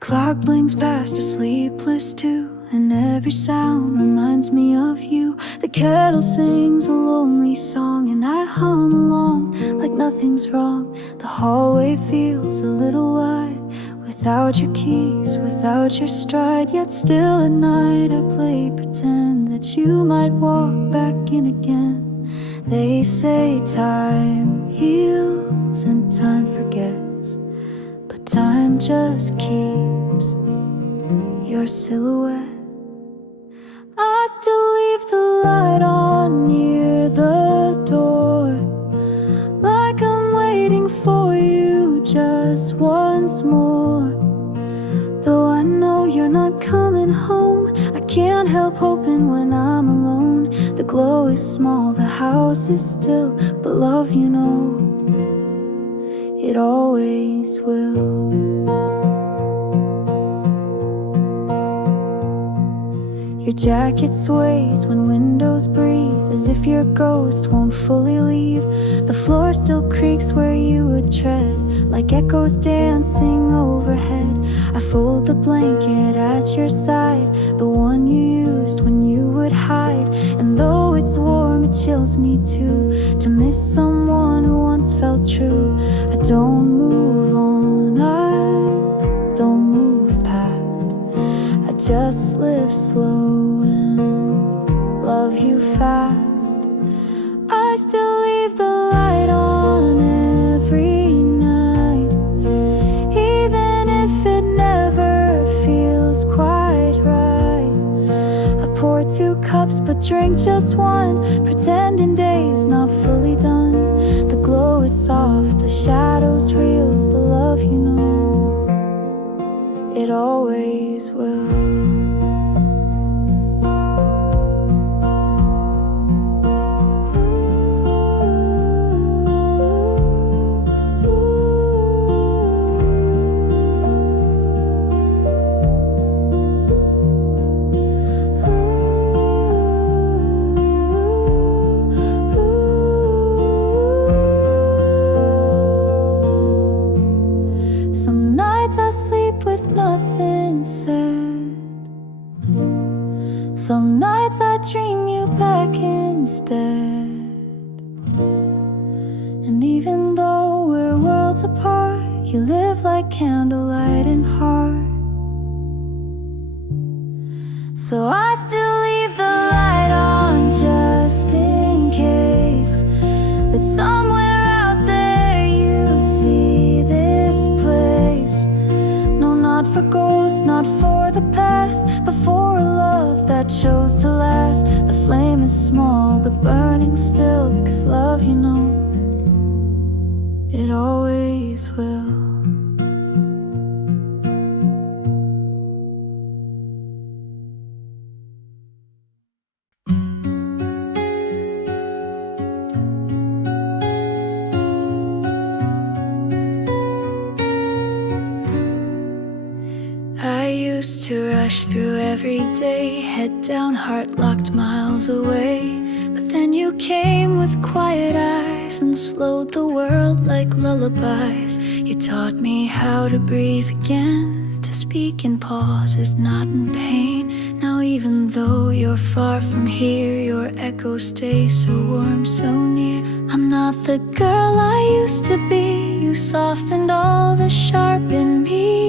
clock blinks past a sleepless 2, and every sound reminds me of you. The kettle sings a lonely song, and I hum along like nothing's wrong. The hallway feels a little wide without your keys, without your stride. Yet still at night I play pretend that you might walk back in again. They say time heals and time forgets, but time just keeps your silhouette. I still leave the light on near the door, like I'm waiting for you just once more. Though I know you're not coming home, I can't help hoping when I'm alone. The glow is small, the house is still, but love, you know, it always will. Your jacket sways when windows breathe, as if your ghost won't fully leave. The floor still creaks where you would tread, like echoes dancing overhead. I fold the blanket at your side, the one you used when you would hide. And though it's warm, it chills me too, to miss someone who once felt true. I don't move on, I don't move past, I just live slow and love you fast. I still leave the light on every night, even if it never feels quite right. I pour 2 cups but drink just one, pretending day's not fully done. The glow is soft, the shadow's real, but love, you know, it always will. Some nights I sleep with nothing said, some nights I dream you back instead. And even though we're worlds apart, you live like candlelight and heart. So I still leave the light on just in case, but somewhere out there you see this place. No, not for ghosts, not for the past, but for a love that chose to last. The flame is small but burning still, because love, you know, it always will. Used to rush through every day, head down, heart locked miles away. But then you came with quiet eyes and slowed the world like lullabies. You taught me how to breathe again, to speak in pauses, not in pain. Now even though you're far from here, your echo stays so warm, so near. I'm not the girl I used to be, you softened all the sharp in me.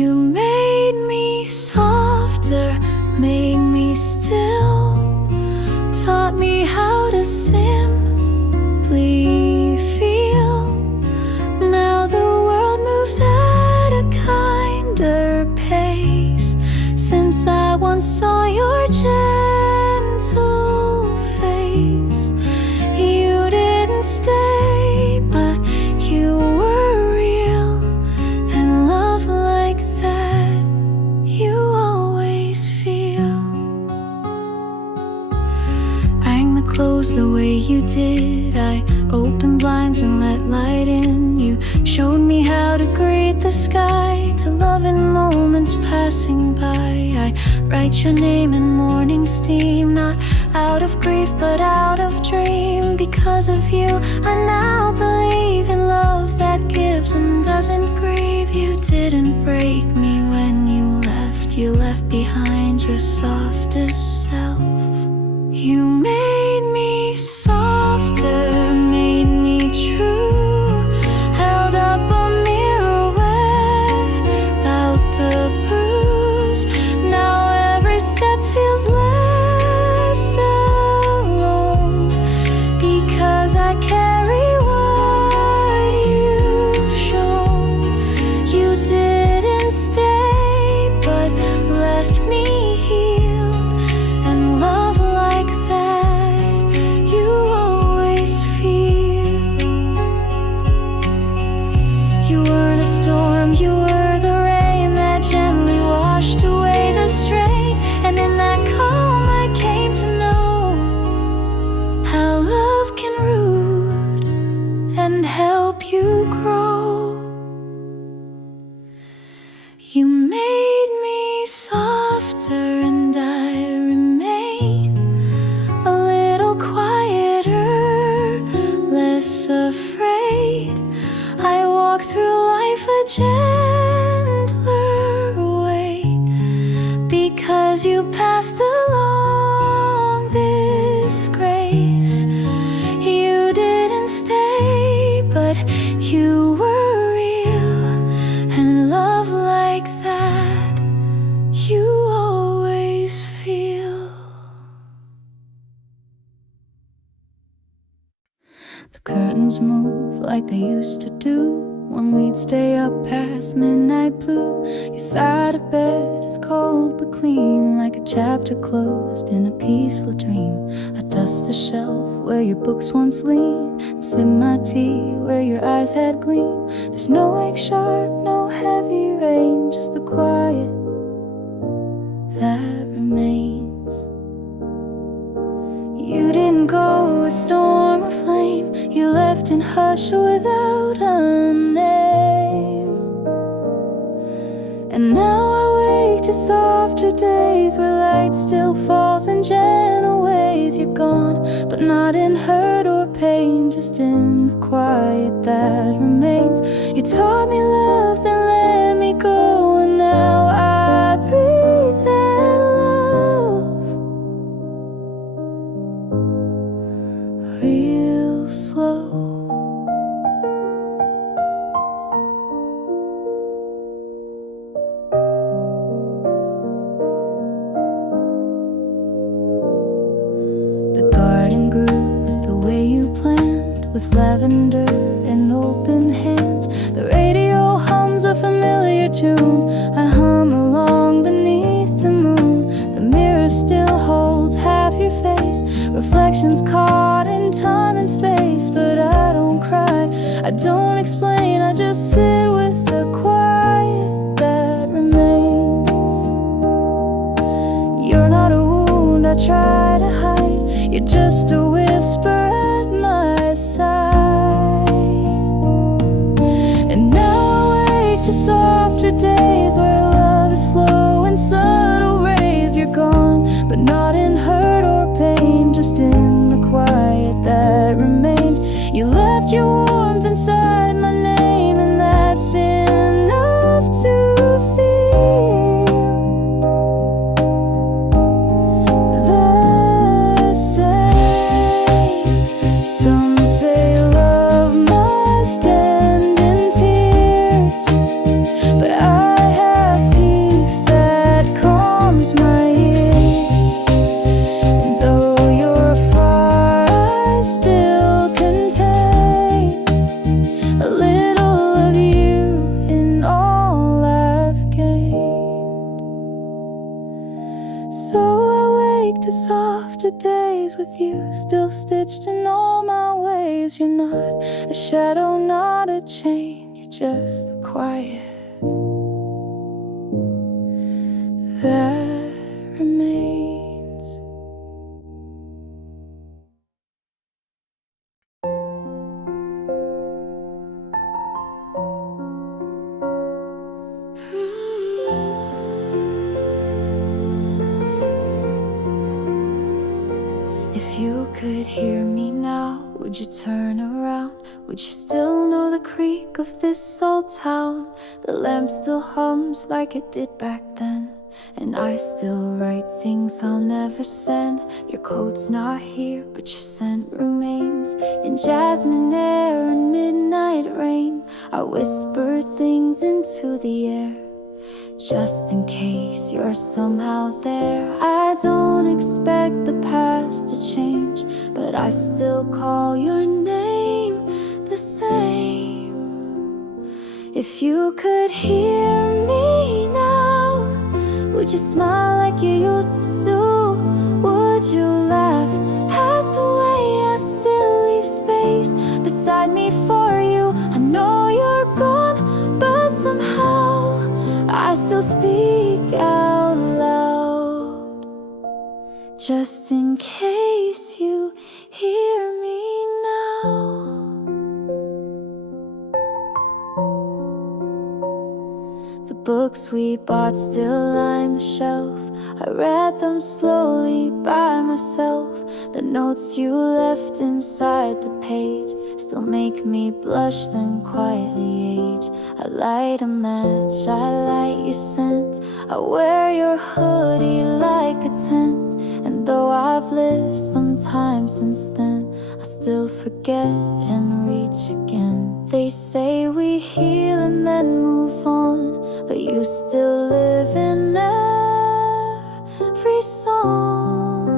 You made me softer, made me still, taught me how to simply feel. Now the world moves at a kinder pace, since I once saw your gentle face. You didn't stay, but you were real, and love like that you always feel. I hang the clothes the way you did, I opened blinds and let light in. You showed me how to greet the sky, to love in moments passing by. I write your name in morning steam, not out of grief but out of dream. Because of you I now believe in love that gives and doesn't grieve. You did didn't break me when you left. You left behind your softest self. You made me softer, made me true. Held up a mirror without the bruise. Now every step feels less alone, because I carry what you've shown. You didn't stay, but left me healed and love like that you always feel. You weren't a storm, you were the rain that gently washed away the strain. And in that calm I came to know how love can root and help you grow. You made me softer and I remain a little quieter, less afraid. I walk through life a gentler way, because you passed along this grace. You didn't stay, but you were real, and love like that you always feel. The curtains move like they used to do when we'd stay up past midnight blue. Your side of bed is cold but clean, like a chapter closed in a peaceful dream. I dust the shelf where your books once leaned, and sip my tea where your eyes had gleamed. There's no wake sharp, no heavy rain, just the quiet that remains. You didn't go a storm or flame, you left in hush without a name. And now I wake to softer days where light still falls in gentle ways. You're gone, but not in hurt or pain, just in the quiet that remains. You taught me love, then let me go, and now I breathe that love real slow. The garden grew the way you planned, with lavender and open hands. The radio hums a familiar tune, I hum along beneath the moon. The mirror still holds half your face, reflections caught in time and space. But I don't cry, I don't explain, I just sit with the quiet that remains. You're not a wound I try to hide, you're just a whisper at my side. And now I wake to softer days where love is slow and subtle rays. You're gone, but not in hurt or pain, just in the quiet that remains. You left your warmth inside my name, and that's enough to feel the same. Some say love must end in tears, but I have peace that calms my ears. And though you're far, I still contain a little of you in all I've gained. So I wake to softer days with you still stitched in all my ways. You're not a shadow, not a chain, you're just the quiet that remains. If you could hear me now, would you turn around? Would you still know the creak of this old town? The lamp still hums like it did back then, and I still write things I'll never send. Your coat's not here, but your scent remains in jasmine air and midnight rain. I whisper things into the air, just in case you're somehow there. I don't expect the past to change, but I still call your name the same. If you could hear me now, would you smile like you used to do? Would you laugh at the way I still leave space beside me for you? I know you're gone, but somehow I still speak out loud, just in case you hear me now. The books we bought still line the shelf. I read them slowly by myself. The notes you left inside the page still make me blush, then quietly age. I light a match, I light your scent. I wear your hoodie like a tent. And though I've lived some time since then, I still forget and reach again. They say we heal and then move on, but you still live in every song.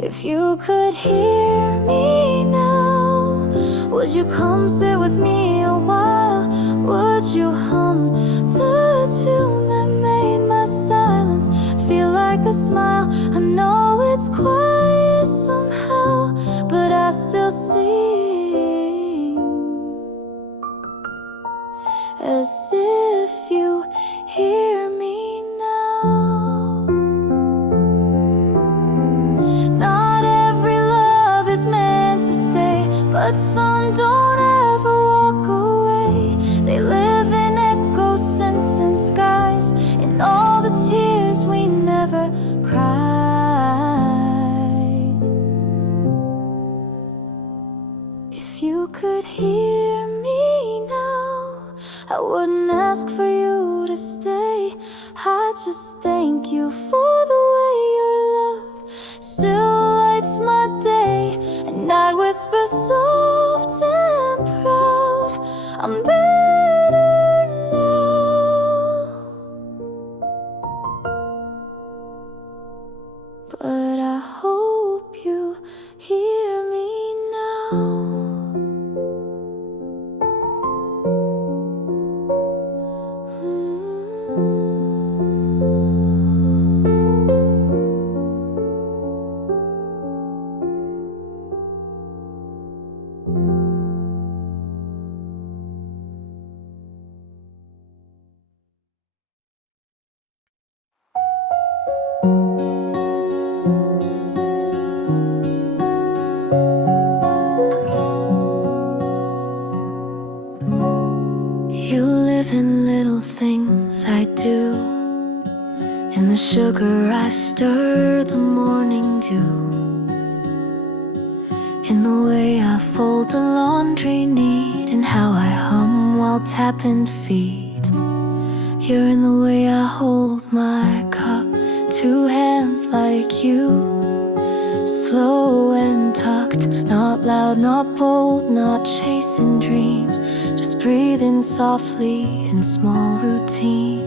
If you could hear me now, would you come sit with me a while? Would you hum the tune that made my silence feel like a smile? I know it's quiet somehow, but I still sing as if you hear me now. Not every love is meant to stay, but some don't ever walk away. They live in echoes, scents, and skies, in all the tears we never cried. If you could hear me now, I wouldn't ask for you to stay. I'd just thank you for the way your love still lights my day. And I'd whisper soft and proud, I'm better now. But I hope you hear me now. You live in little things I do, in the sugar I stir the morning dew, in the way I fold the laundry neat, and how I hum while tapping feet. You're in the way I hold my cup, two hands like you, slow and tucked, not loud, not bold, not chasing dreams, just breathing softly in small routines.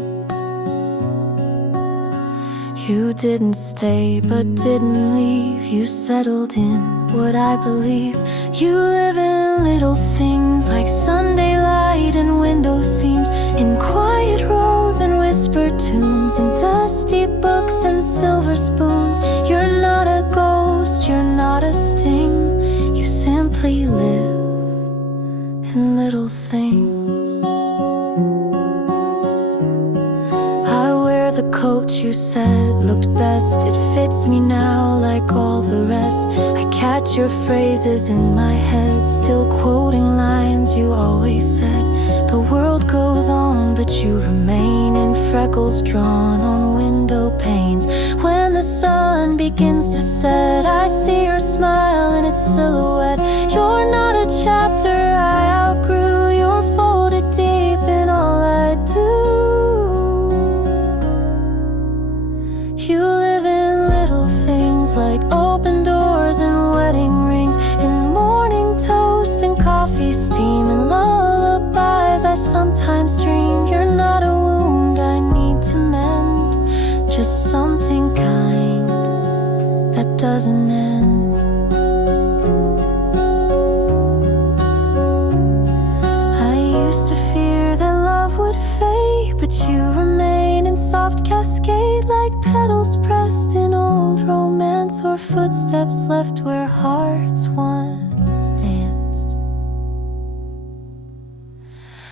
You didn't stay but didn't leave. You settled in what I believe. You live in little things like Sunday light and window seams, in quiet roads and whispered tunes, in dusty books and silver spoons. You're not a ghost, you're not a sting. You simply live in little things. I wear the coat you said looked best. It fits me now like all the rest. I catch your phrases in my head, still quoting lines you always said. The world goes on, but you remain in freckles drawn on window panes. When the sun begins to set, I see your smile silhouette. You're not a chapter I outgrew. You're folded deep in all I do. You live in little things like open doors and wedding rings, in morning toast and coffee steam, and lullabies I sometimes dream. You're not a wound I need to mend, just something kind that doesn't end. I used to fear that love would fade, but you remain in soft cascade, like petals pressed in old romance, or footsteps left where hearts once danced.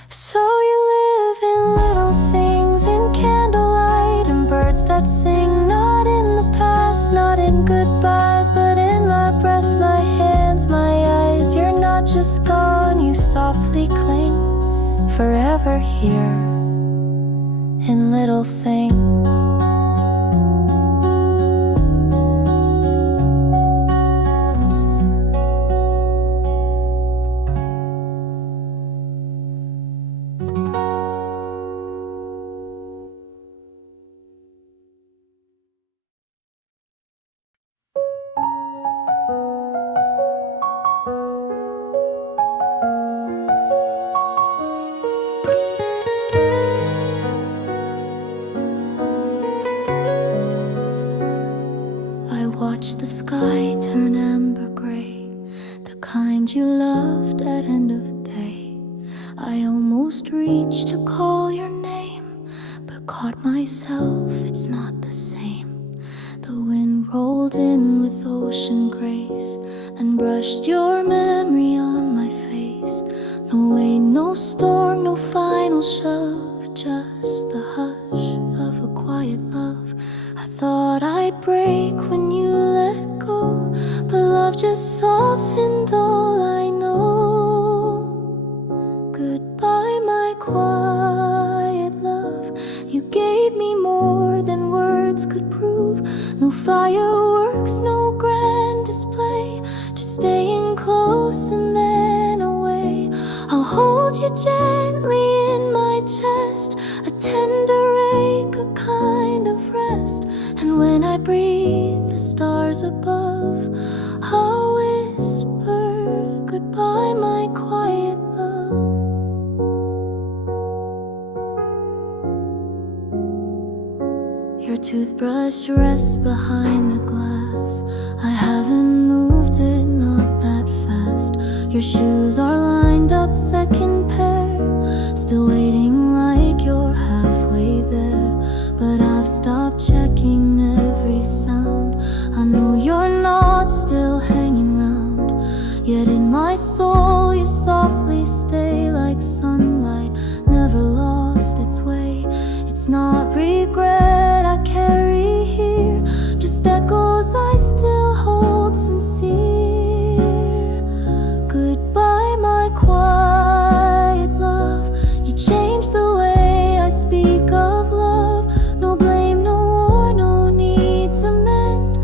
So you live in little things, in candlelight and birds that sing, not in the past, not in goodbyes, but in my breath, my hands, my eyes. You're not just gone, you softly cling, forever here in little things. Watch the sky turn amber gray, the kind you loved at end of day. I almost reached to call your name, but caught myself, it's not the same. The wind rolled in with ocean grace and brushed your memory on my face. No rain, no storm, no final shove, just the hush of a quiet love. I thought I'd break when you let go, but love just softened all I know. Goodbye, my quiet love. You gave me more than words could prove. No fireworks, no grand display, just staying close and then away. I'll hold you gently in my chest, a tender ache, a kind of rest. And when I breathe the stars above, I'll whisper goodbye, my quiet love. Your toothbrush rests behind the glass. I haven't moved it, not that fast. Your shoes are lined up second pair, still waiting like you're halfway there. But I've stopped checking every sound. I know you're not still hanging round, yet in my soul you softly stay, like sunlight never lost its way. It's not regret I carry here, just echoes I still hold sincere. Goodbye, my quiet love. You changed the way I speak of love. No blame, no war, no need to mend,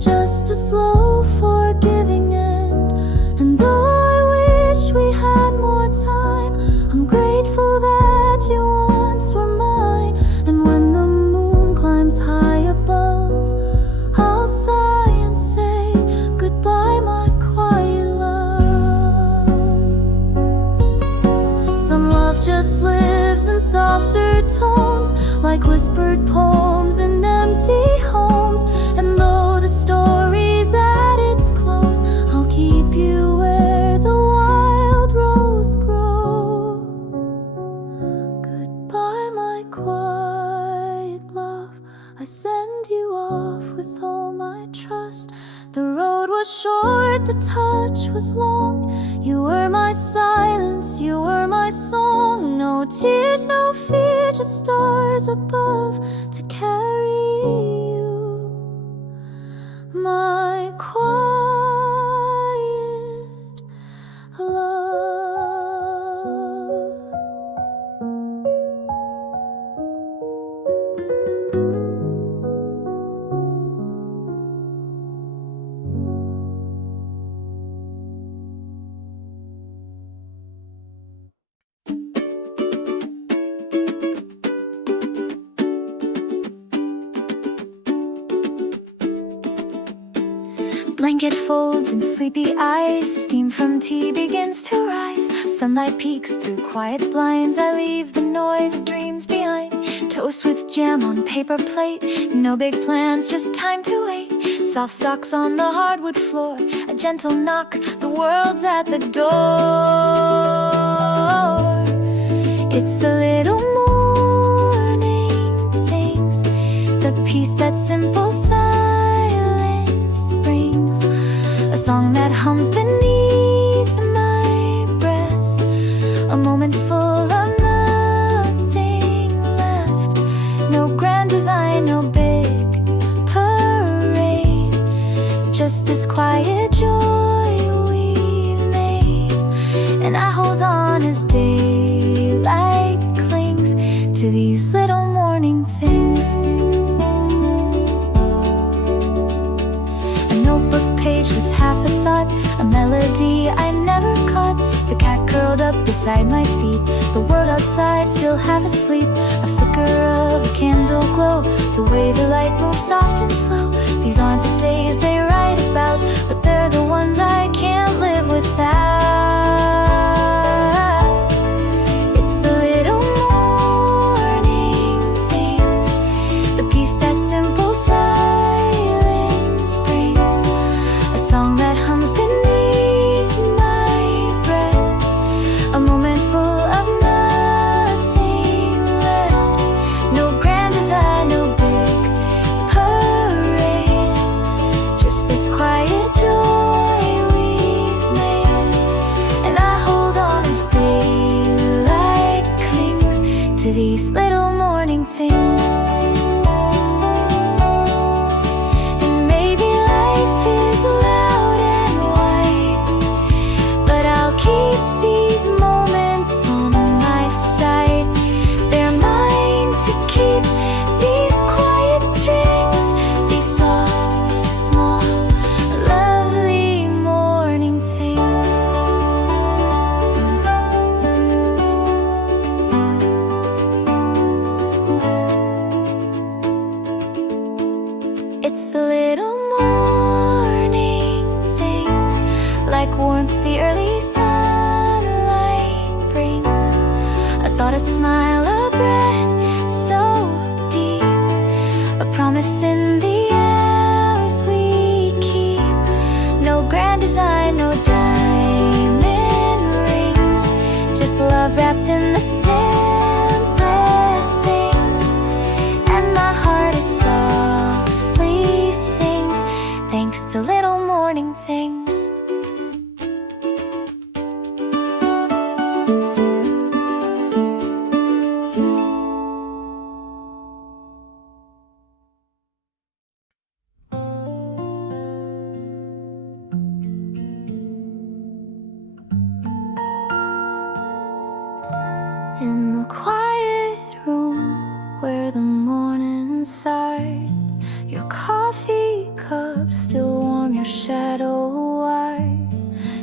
just a slow forgiving end. And though I wish we had more time, I'm grateful that you once were mine. And when the moon climbs high above, I'll sigh and say goodbye, my quiet love. Some love just lives in softer tones, like whispered poems in empty homes. And though the story's at its close, I'll keep you where the wild rose grows. Goodbye, my quiet love. I send you off with all my trust. The road was short, the touch was long. You were my silence, you were my song. No tears, no fear, just stars above to carry you, my quiet love. blanket folds in sleepy eyes. Steam from tea begins to rise. Sunlight peeks through quiet blinds. I leave the noise of dreams behind. Toast with jam on paper plate. No big plans, just time to wait. Soft socks on the hardwood floor. A gentle knock, the world's at the door. It's the little morning things, the peace that simple silence brings. A song that hums beneath my breath. A moment full of nothing left. No grand design, no big parade. Just this quiet joy we've made. And I hold on as daylight clings to these little morning things. A notebook page with half a thought, a melody I never caught. The cat curled up beside my feet. The world outside still half asleep. A flicker of a candle glow. The way the light moves soft and slow. These aren't the days they write about, but they're the ones I can't live without. It's the little morning things, the peace that simple silence brings. A song that hums beneath my breath. A moment full of nothing left. No grand design, no big parade. Just this quiet joy we've made. And I hold on as daylight clings to these little morning things. And maybe life is loud and wide, but I'll keep these moments on my side. They're mine to keep, these quiet strings, these soft, small, lovely morning things. It's the little morning things, like warmth the early sunlight brings. A thought, a smile, a breath so deep. A promise in the hours we keep. No grand design, no diamond rings. Just love wrapped in the simplest things. And my heart, it softly sings, thanks to little morning things. In the quiet room where the morning sighed, your coffee cup still warm, your shadow wide.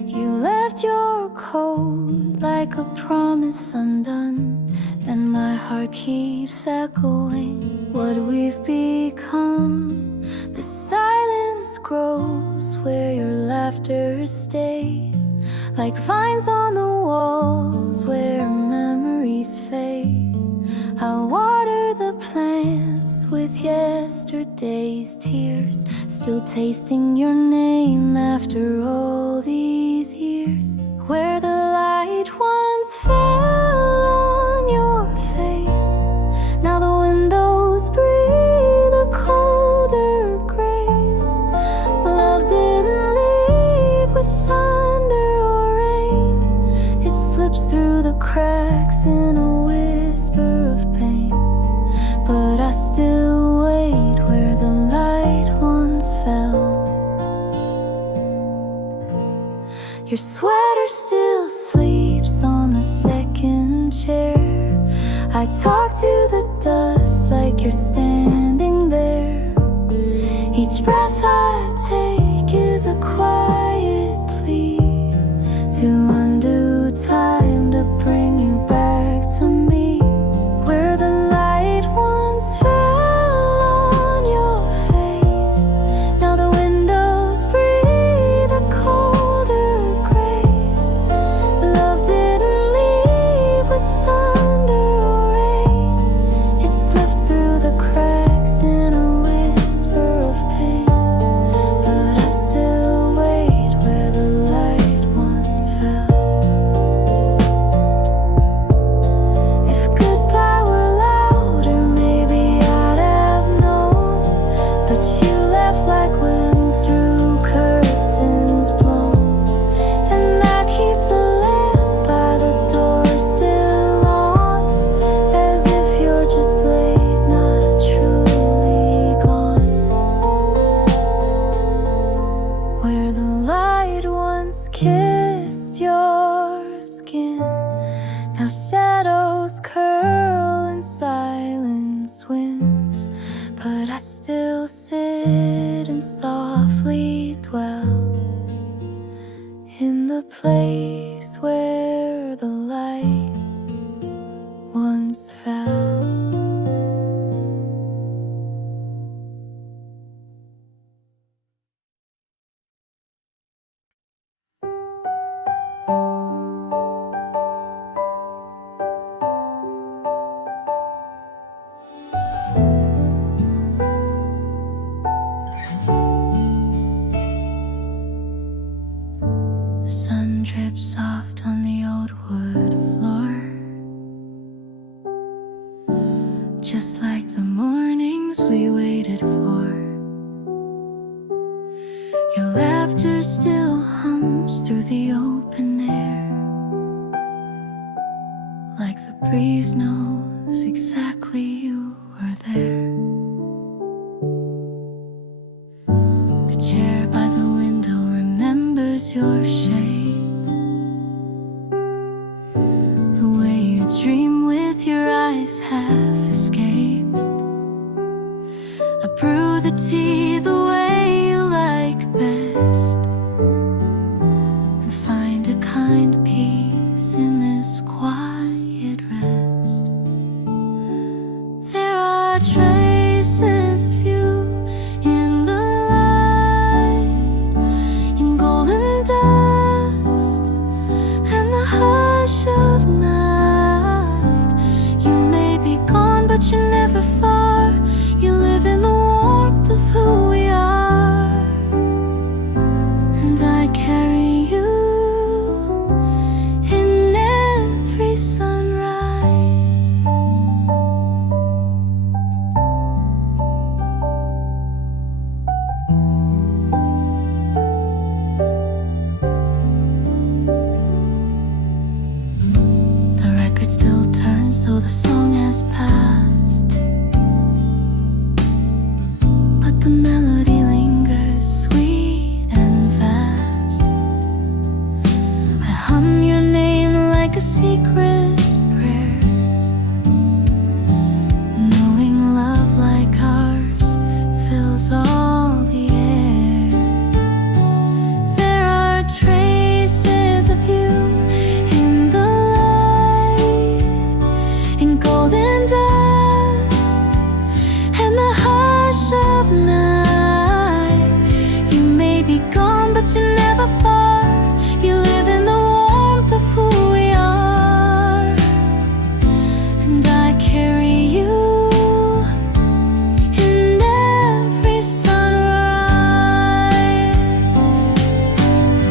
You left your coat like a promise undone, and my heart keeps echoing what we've become. The silence grows where your laughter stayed, like vines on the walls where memories fade. I water the plants with yesterday's tears, still tasting your name after all these years. Where the light once fell on your face, now the windows breathe a colder grace. Love didn't leave with thunder or rain, it slips through the cracks in a whisper of pain. But I still wait where the light once fell. Your sweater still sleeps on the second chair. I talk to the dust like you're standing there. Each breath I take is a quiet plea to undo time, to bring you back to me. Where the light once fell on your face, now the windows breathe just late, not truly gone. Where the light once kissed your skin, now shadows curl and silence wins. But I still sit and softly dwell in the place where the light once fell. The sun drips soft on the old wood floor, just like the mornings we waited for. Your laughter still hums through the open air, like the breeze knows exactly you were there. The chair by the window remembers your shape, the way you dream with your eyes half escaped. I brew the tea the way you like best, and find a kind peace in this quiet rest. There are traces of you in the light, in golden dust and the hush of night. You may be gone, but you're never far. You live in the warmth of who we are, and I carry you in every sunrise. The record still turns though the song has passed, but the melody lingers sweet and vast. I hum your name like a secret prayer, knowing love like ours fills all the air. There are traces of you in the light, in golden dust and the hush of night. You may be gone, but you're never far. You live in the warmth of who we are, and I carry you in every sunrise.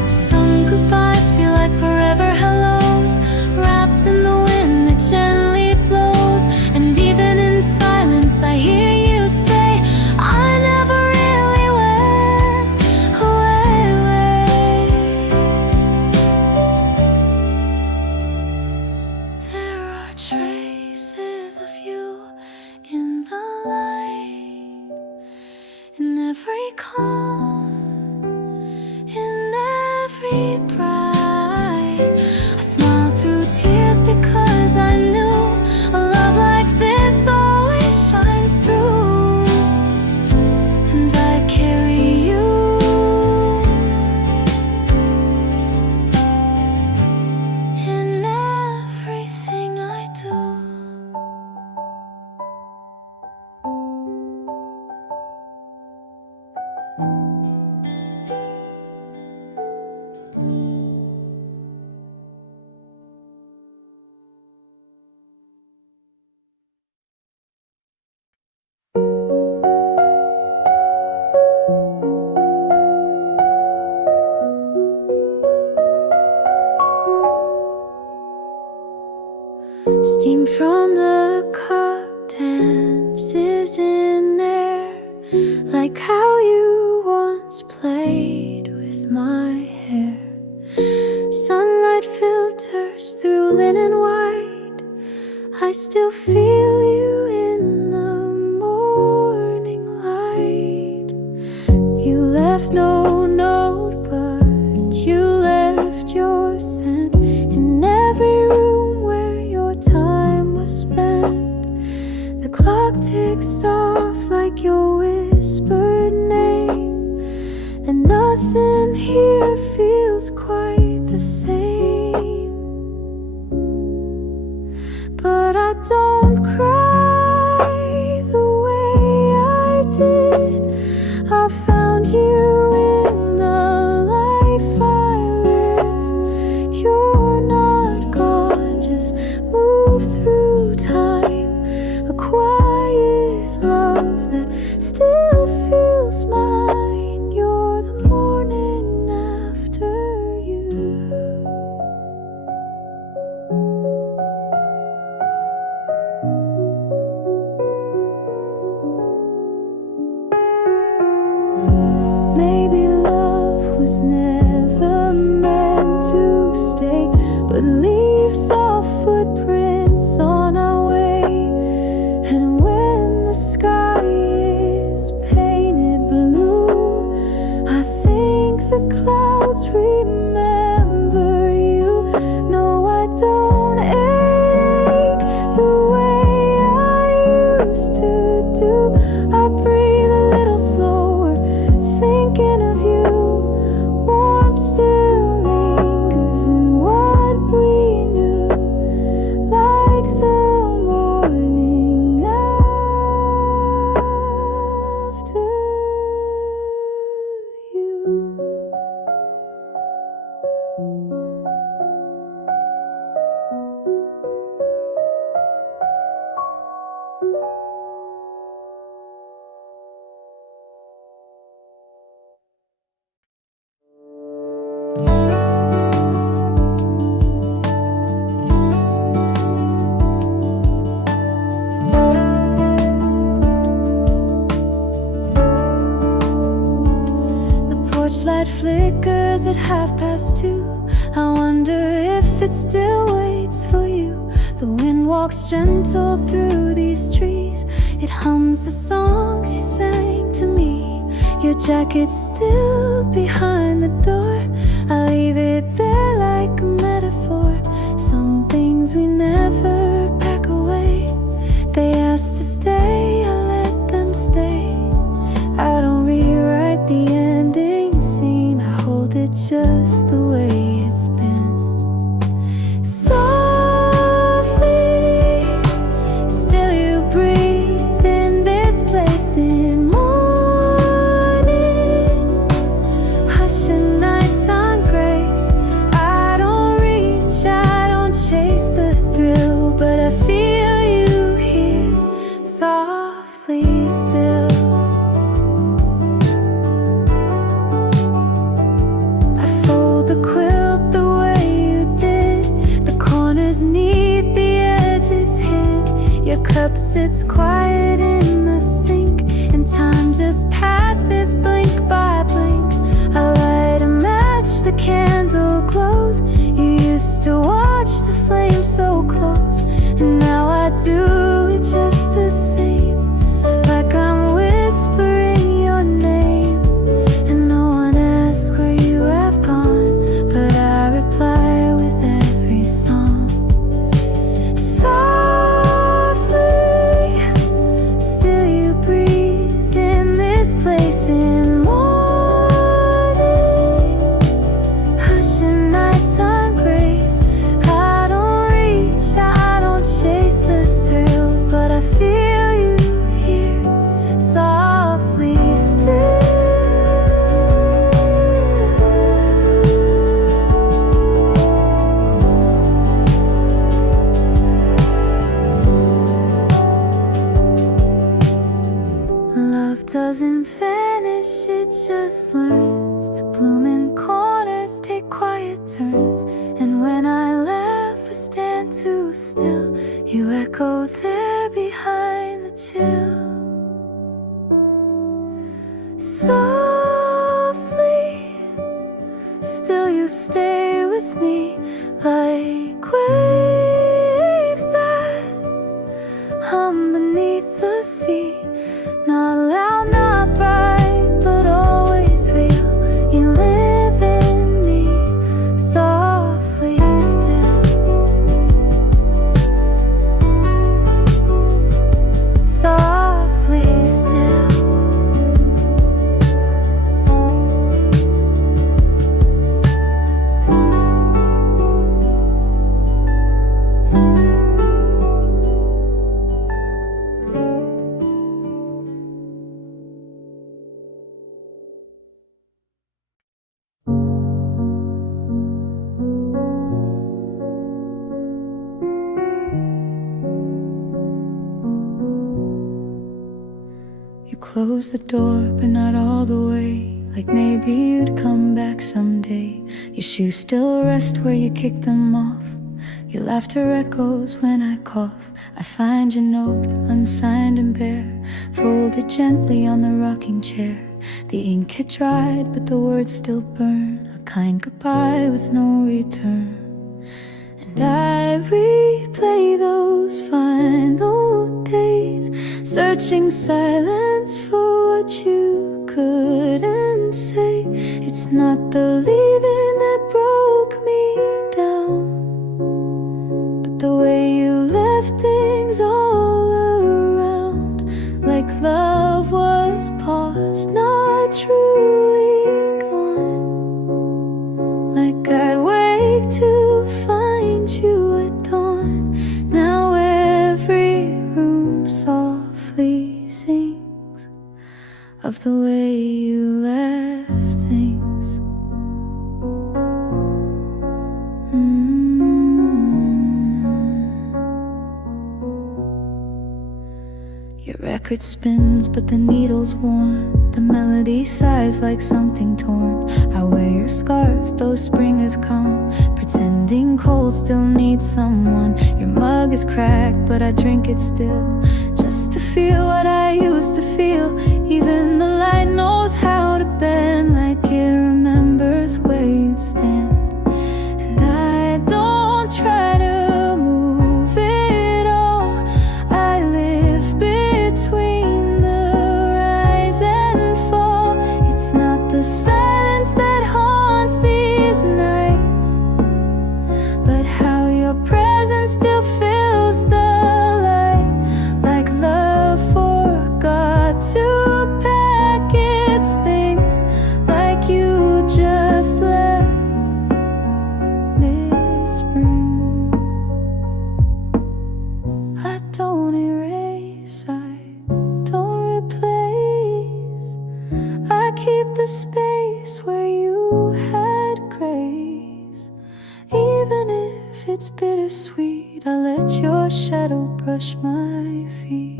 Some goodbyes feel like forever hellos, wrapped in the wind that gently blows. And even in silence I hear you say, I never really went away. There are traces of you in the light, in every calm, in every bright. I smile through tears because I knew a love like this always shines through, and I carry you in everything I do. clock ticks off like your whispered name, and nothing here feels quite the same. But I don't cry the way I did. I found you in the life I live. You're not gone, just move through time. A quiet love that still feels mine. You're the morning after you. Maybe love was never meant to stay, but leaves our footprints on our way. And when the sky is painted blue, I think the clouds remember you. No, I don't ache the way I used to do. I breathe a little slower, thinking of you. Warmth still lingers in what we knew, like the morning after you. The porch light flickers at 2:30. I wonder if it still waits for you. The wind walks gentle through these trees. It hums the songs you sang to me. Your jacket's still behind the door. I leave it there like a metaphor. Some things we never pack away. They asked to stay, I let them stay. I don't rewrite the ending scene. I hold it just the way it's been. Softly, still you breathe in this place in morning. Hush and nighttime grace. I don't reach, I don't chase the thrill, but I feel you here, softly still. I fold the quilt the way you did. The corners neat, the edges hid. Your cup sits quiet in the sink, and time just passes blink by blink. I light a match, the candle glows. You used to watch the flame so close, and now I do it just the same. Like I'm whispering your name, and no one asks where you have gone, but I reply with every song. Softly, still you breathe in this place in morning. Hush and nighttime grace. I don't reach, I don't chase the thrill, but I feel you here, softly still. Love doesn't vanish, it just learns to bloom in corners, take quiet turns. And when I laugh or stand too still, you echo there behind the chill. Softly, still you stay with me, like waves that hum beneath the sea. Not loud, not bright, but always real. You live in me, softly still. Softly closed the door, but not all the way. Like maybe you'd come back someday. Your shoes still rest where you kicked them off. Your laughter echoes when I cough. I find your note, unsigned and bare, folded gently on the rocking chair. The ink had dried, but the words still burn, a kind goodbye with no return. And I replay those final days, searching silence for what you couldn't say. It's not the leaving that broke me down, but the way you left things all around, like love was paused, not truly gone. Like I'd wake to find you at dawn. Now every room softly sings of the way you left things. Your record spins, but the needle's worn. The melody sighs like something torn. I wear your scarf, though spring has come, pretending cold still needs someone. Your mug is cracked, but I drink it still, just to feel what I used to feel. Even the light knows how to bend, like it remembers where you'd stand. And I don't try to move it all. I live between the rise and fall. It's not the silence that haunts these nights, but how your presence still fills the light. Like love forgot to pack its things, like you just left mid-spring. I don't erase, I don't replace. I keep the space where you had grace. Even if it's bittersweet, I let your shadow brush my feet.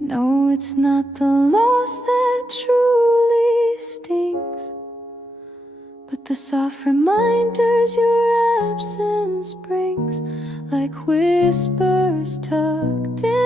No, it's not the loss that truly stings, but the soft reminders your absence brings, like whispers tucked in